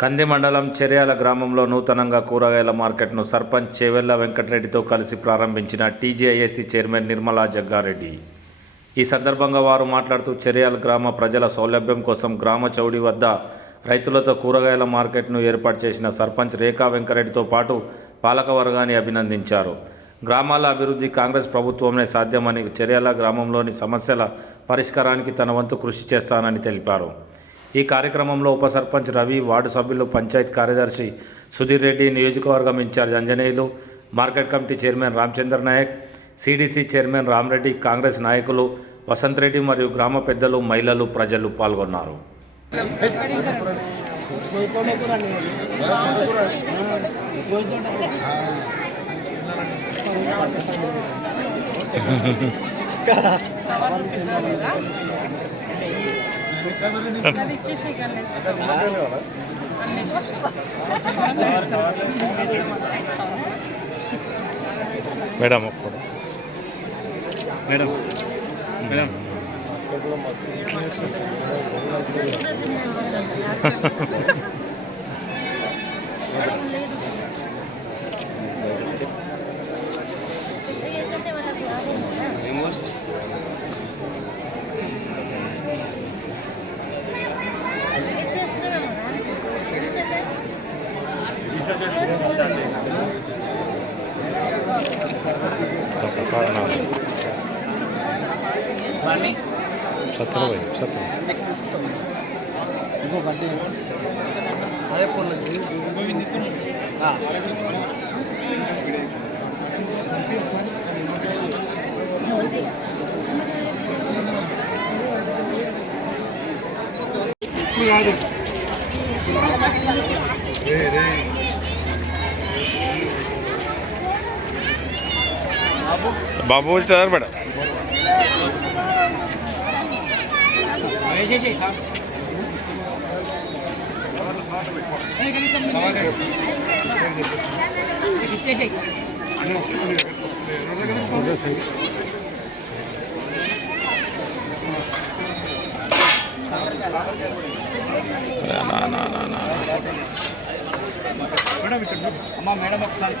కంది మండలం చెర్యాల గ్రామంలో నూతనంగా కూరగాయల మార్కెట్ను సర్పంచ్ చేవెళ్ల వెంకటరెడ్డితో కలిసి ప్రారంభించిన టీజేఐఏసీ చైర్మన్ నిర్మలా జగ్గారెడ్డి. ఈ సందర్భంగా వారు మాట్లాడుతూ చెర్యాల గ్రామ ప్రజల సౌలభ్యం కోసం గ్రామ చౌడి వద్ద రైతులతో కూరగాయల మార్కెట్ను ఏర్పాటు చేసిన సర్పంచ్ రేఖా వెంకటరెడ్డితో పాటు పాలకవర్గాన్ని అభినందించారు. గ్రామాల అభివృద్ధి కాంగ్రెస్ ప్రభుత్వమే సాధ్యమని, చెర్యాల గ్రామంలోని సమస్యల పరిష్కారానికి తన వంతు కృషి చేస్తానని తెలిపారు. ఈ కార్యక్రమంలో ఉప సర్పంచ్ రవి, వార్డు సభ్యులు, పంచాయత్ కార్యదర్శి సుధీర్ రెడ్డి, నియోజకవర్గం incharge Anjaneyulu, market committee chairman Ramachandra Naik, CDC chairman Ramareddy, Congress నాయకులు వసంత్ రెడ్డి మరియు గ్రామ పెద్దలు, మహిళలు, ప్రజలు పాల్గొన్నారు. మేడం మేడం మేడం బాబు వచ్చారు మేడం. అమ్మా మేడం ఒకసారి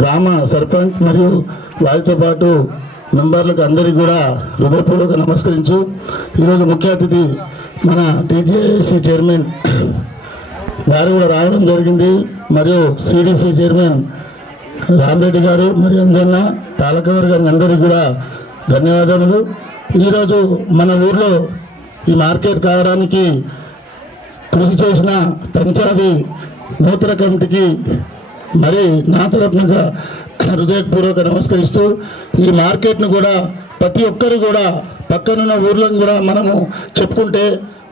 గ్రామ సర్పంచ్ మరియు వారితో పాటు మెంబర్లకు అందరికీ కూడా హృదయపూర్వక నమస్కరించు. ఈరోజు ముఖ్య అతిథి మన టీజేఏసీ చైర్మన్ గారు కూడా రావడం జరిగింది. మరియు సిడిసి చైర్మన్ రామరెడ్డి గారు మరియు అందరిన పాలకవర్గానికి అందరికీ కూడా ధన్యవాదాలు. ఈరోజు మన ఊర్లో ఈ మార్కెట్ కావడానికి కృషి చేసిన పంచాయతీ నూతన కమిటీకి మరి నా తరపునగా హృదయపూర్వక నమస్కరిస్తూ, ఈ మార్కెట్ను కూడా ప్రతి ఒక్కరు కూడా పక్కనున్న ఊర్లను కూడా మనము చెప్పుకుంటే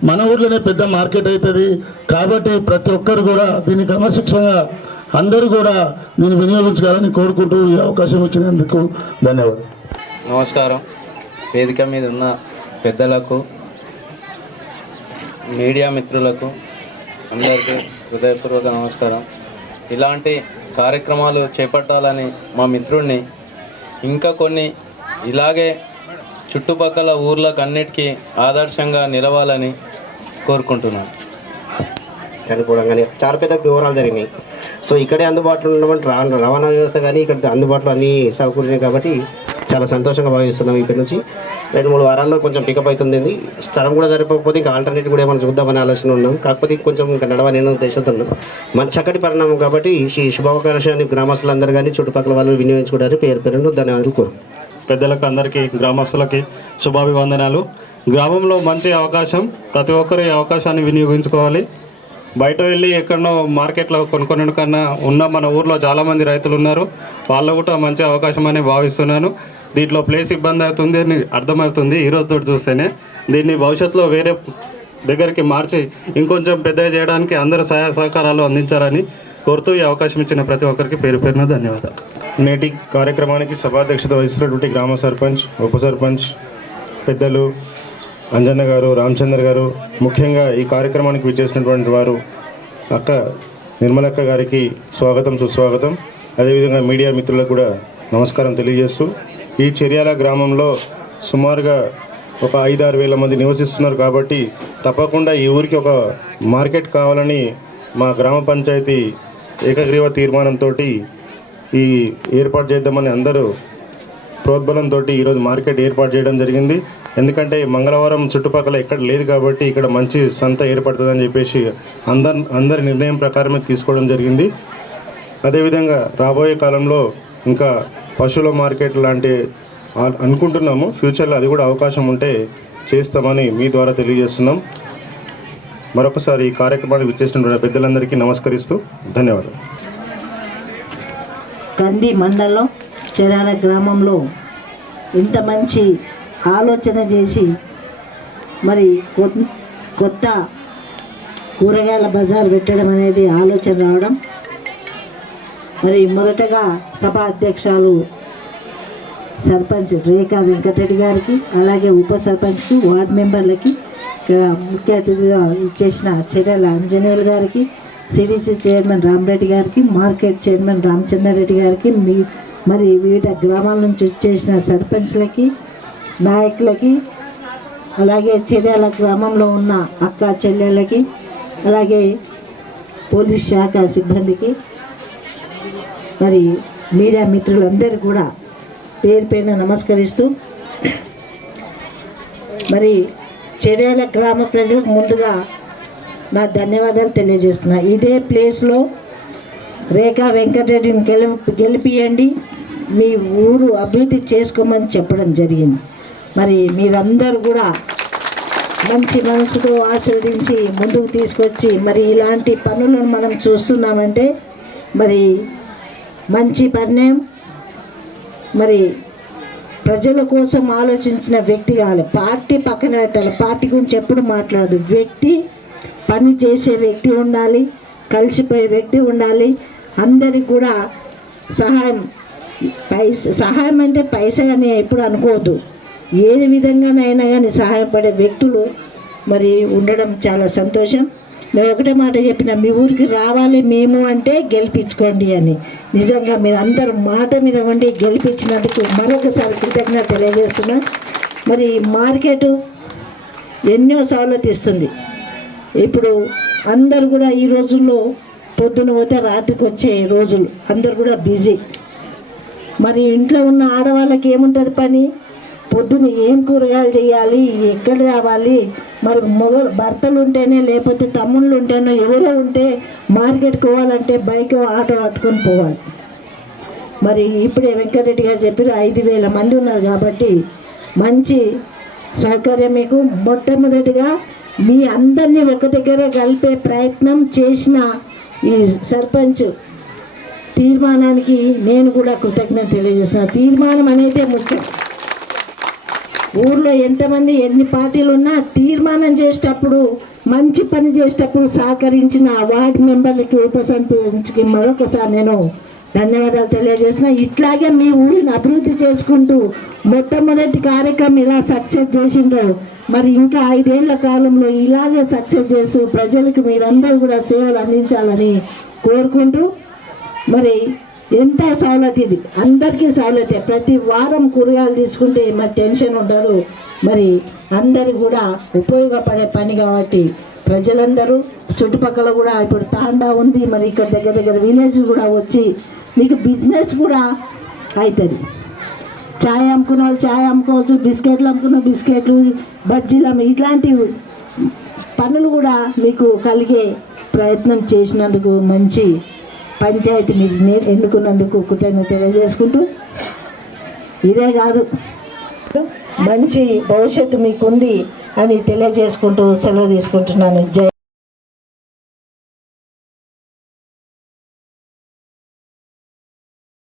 మన ఊర్లోనే పెద్ద మార్కెట్ అవుతుంది. కాబట్టి ప్రతి ఒక్కరు కూడా దీన్ని క్రమశిక్షణగా అందరూ కూడా దీన్ని వినియోగించాలని కోరుకుంటూ ఈ అవకాశం ఇచ్చినందుకు ధన్యవాదాలు. నమస్కారం. వేదిక మీద ఉన్న పెద్దలకు, మీడియా మిత్రులకు అందరికీ హృదయపూర్వక నమస్కారం. ఇలాంటి కార్యక్రమాలు చేపట్టాలని మా మిత్రుడిని ఇంకా కొన్ని ఇలాగే చుట్టుపక్కల ఊర్లకు అన్నిటికీ ఆదర్శంగా నిలవాలని కోరుకుంటున్నాను. చనిపోవడం కానీ చాలా పెద్ద దూరాలు జరిగినాయి. సో ఇక్కడే అందుబాటులో ఉన్నటువంటి రవాణా వ్యవస్థ కానీ ఇక్కడ అందుబాటులో అన్నీ సమకూరినాయి కాబట్టి చాలా సంతోషంగా భావిస్తున్నాం. ఇక్కడి నుంచి 2-3 వారాల్లో కొంచెం పికప్ అవుతుంది. స్థలం కూడా సరిపోకపోతే ఇంకా ఆల్టర్నేటివ్ కూడా ఏమైనా చూద్దామని ఆలోచన ఉన్నాం. కాకపోతే కొంచెం ఇంకా నడవని ఉద్దేశంతో ఉన్నాం. మంచి చక్కటి పరిణామం కాబట్టి ఈ శుభావకాశాన్ని గ్రామస్తులందరూ కానీ చుట్టుపక్కల వాళ్ళు వినియోగించుకోవడానికి పేరు ధన్యవాదాలు కోరు. పెద్దలకు అందరికీ, గ్రామస్తులకి శుభాభివందనాలు. గ్రామంలో మంచి అవకాశం, ప్రతి ఒక్కరు ఈ అవకాశాన్ని వినియోగించుకోవాలి. బయట వెళ్ళి ఎక్కడనో మార్కెట్లో కొనుక్కొనడం కన్నా ఉన్న మన ఊర్లో చాలామంది రైతులు ఉన్నారు, వాళ్ళ కూడా మంచి అవకాశం అని భావిస్తున్నాను. దీంట్లో ప్లేస్ ఇబ్బంది అవుతుంది అని అర్థమవుతుంది ఈరోజుతో చూస్తేనే. దీన్ని భవిష్యత్తులో వేరే దగ్గరికి మార్చి ఇంకొంచెం పెద్దగా చేయడానికి అందరూ సహాయ సహకారాలు అందించాలని కోరుతూ ఈ అవకాశం ఇచ్చిన ప్రతి ఒక్కరికి పేరు పేరున ధన్యవాదాలు. నేటి కార్యక్రమానికి సభాధ్యక్షత వహిస్తున్నటువంటి గ్రామ సర్పంచ్, ఉప సర్పంచ్ పెద్దలు అంజన్న గారు, రామచంద్ర గారు, ముఖ్యంగా ఈ కార్యక్రమానికి విచ్చేసినటువంటి వారు అక్క నిర్మలక్క గారికి స్వాగతం, సుస్వాగతం. అదేవిధంగా మీడియా మిత్రులకు కూడా నమస్కారం తెలియజేస్తూ, ఈ చెర్యాల గ్రామంలో సుమారుగా ఒక 5-6 వేల మంది నివసిస్తున్నారు కాబట్టి తప్పకుండా ఈ ఊరికి ఒక మార్కెట్ కావాలని మా గ్రామ పంచాయతీ ఏకగ్రీవ తీర్మానంతో ఈ ఏర్పాటు చేద్దామని అందరూ ప్రోద్బలంతో ఈరోజు మార్కెట్ ఏర్పాటు చేయడం జరిగింది. ఎందుకంటే మంగళవారం చుట్టుపక్కల ఎక్కడ లేదు కాబట్టి ఇక్కడ మంచి సంత ఏర్పడుతుందని చెప్పేసి అందరి నిర్ణయం ప్రకారమే తీసుకోవడం జరిగింది. అదేవిధంగా రాబోయే కాలంలో ఇంకా పశువుల మార్కెట్ లాంటి అనుకుంటున్నాము. ఫ్యూచర్లో అది కూడా అవకాశం ఉంటే చేస్తామని మీ ద్వారా తెలియజేస్తున్నాం. మరొకసారి ఈ కార్యక్రమానికి విచ్చేసినటువంటి పెద్దలందరికీ నమస్కరిస్తూ ధన్యవాదాలు. కంది మండలం చెరాల గ్రామంలో ఇంత మంచి ఆలోచన చేసి మరి కొత్త కూరగాయల బజార్ పెట్టడం అనేది ఆలోచన రావడం, మరి మొదటగా సభ అధ్యక్షులు సర్పంచ్ రేఖా వెంకటరెడ్డి గారికి, అలాగే ఉప సర్పంచ్కి, వార్డు మెంబర్లకి, ముఖ్య అతిథిగా ఇచ్చేసిన చెర్యాల ఆంజనేయులు గారికి, సిడిసి చైర్మన్ రామరెడ్డి గారికి, మార్కెట్ చైర్మన్ రామచంద్రారెడ్డి గారికి, మరి వివిధ గ్రామాల నుంచి వచ్చేసిన సర్పంచ్లకి, నాయకులకి, అలాగే చెర్యాల గ్రామంలో ఉన్న అక్క చెల్లెళ్ళకి, అలాగే పోలీస్ శాఖ సిబ్బందికి, మరి మీడియా మిత్రులందరూ కూడా పేరు పేరున నమస్కరిస్తూ, మరి చెర్యాల గ్రామ ప్రజలకు ముందుగా నా ధన్యవాదాలు తెలియజేస్తున్నా. ఇదే ప్లేస్లో రేఖా వెంకటరెడ్డిని గెలిపియండి, మీ ఊరు అభివృద్ధి చేసుకోమని చెప్పడం జరిగింది. మరి మీరందరూ కూడా మంచి మనసుతో ఆశీర్వదించి ముందుకు తీసుకొచ్చి మరి ఇలాంటి పనులను మనం చూస్తున్నామంటే మరి మంచి పరిణామం. మరి ప్రజల కోసం ఆలోచించిన వ్యక్తి కావాలి, పార్టీ పక్కన పెట్టాలి. పార్టీ గురించి ఎప్పుడు మాట్లాడదు, వ్యక్తి పని చేసే వ్యక్తి ఉండాలి, కలిసిపోయే వ్యక్తి ఉండాలి. అందరికి కూడా సహాయం అంటే పైసా అని ఎప్పుడు అనుకోవద్దు, ఏది విధంగానైనా కానీ సహాయపడే వ్యక్తులు మరి ఉండడం చాలా సంతోషం. నేను ఒకటే మాట చెప్పిన, మీ ఊరికి రావాలి మేము అంటే గెలిపించుకోండి అని. నిజంగా మీరు అందరూ మాట మీద ఉండి గెలిపించినందుకు మరొకసారి కృతజ్ఞత తెలియజేస్తున్నా. మరి మార్కెట్ ఎన్నో సౌలత్ ఇస్తుంది. ఇప్పుడు అందరు కూడా ఈ రోజుల్లో పొద్దున పోతే రాత్రికి వచ్చే రోజులు, అందరు కూడా బిజీ. మరి ఇంట్లో ఉన్న ఆడవాళ్ళకి ఏముంటుంది పని, పొద్దున్న ఏం కూరగాయలు చేయాలి, ఎక్కడ రావాలి, మరి భర్తలు ఉంటేనే లేకపోతే తమ్ముళ్ళు ఉంటేనో ఎవరో ఉంటే మార్కెట్కి పోవాలంటే బైక్ ఆటో పట్టుకొని పోవాలి. మరి ఇప్పుడే వెంకటరెడ్డి గారు చెప్పారు 5,000 మంది ఉన్నారు కాబట్టి మంచి సౌకర్యం మీకు. మొట్టమొదటిగా మీ అందరినీ ఒక దగ్గర కలిపే ప్రయత్నం చేసిన ఈ సర్పంచ్ తీర్మానానికి నేను కూడా కృతజ్ఞత తెలియజేస్తున్నాను. తీర్మానం అనేది ముఖ్యం. ఊర్లో ఎంతమంది ఎన్ని పార్టీలు ఉన్నా తీర్మానం చేసేటప్పుడు, మంచి పని చేసేటప్పుడు సహకరించిన వార్డు మెంబర్లకి, ఉప సర్పంచ్కి మరొకసారి నేను ధన్యవాదాలు తెలియజేసిన. ఇట్లాగే మీ ఊరిని అభివృద్ధి చేసుకుంటూ మొట్టమొదటి కార్యక్రమం ఇలా సక్సెస్ చేసిండ్రో మరి ఇంకా 5 ఏళ్ల కాలంలో ఇలాగే సక్సెస్ చేస్తూ ప్రజలకు మీరందరూ కూడా సేవలు అందించాలని కోరుకుంటూ, మరి ఎంత సౌలత్ ఇది, అందరికీ సౌలతే. ప్రతి వారం కూరగాయలు తీసుకుంటే మరి టెన్షన్ ఉండదు. మరి అందరికి కూడా ఉపయోగపడే పని కాబట్టి ప్రజలందరూ చుట్టుపక్కల కూడా ఇప్పుడు తాండా ఉంది, మరి ఇక్కడ దగ్గర దగ్గర విలేజ్ కూడా వచ్చి మీకు బిజినెస్ కూడా అవుతుంది. ఛాయ్ అమ్ముకున్న వాళ్ళు ఛాయ్ అమ్ముకోవచ్చు, బిస్కెట్లు అమ్ముకున్న బిస్కెట్లు, బజ్జీలు ఇట్లాంటి పనులు కూడా మీకు కలిగే ప్రయత్నం చేసినందుకు, మంచి పంచాయతీ మీరు ఎన్నుకున్నందుకు కృతజ్ఞత తెలియజేసుకుంటూ, ఇదే కాదు మంచి భవిష్యత్తు మీకుంది అని తెలియజేసుకుంటూ సెలవు తీసుకుంటున్నాను. జై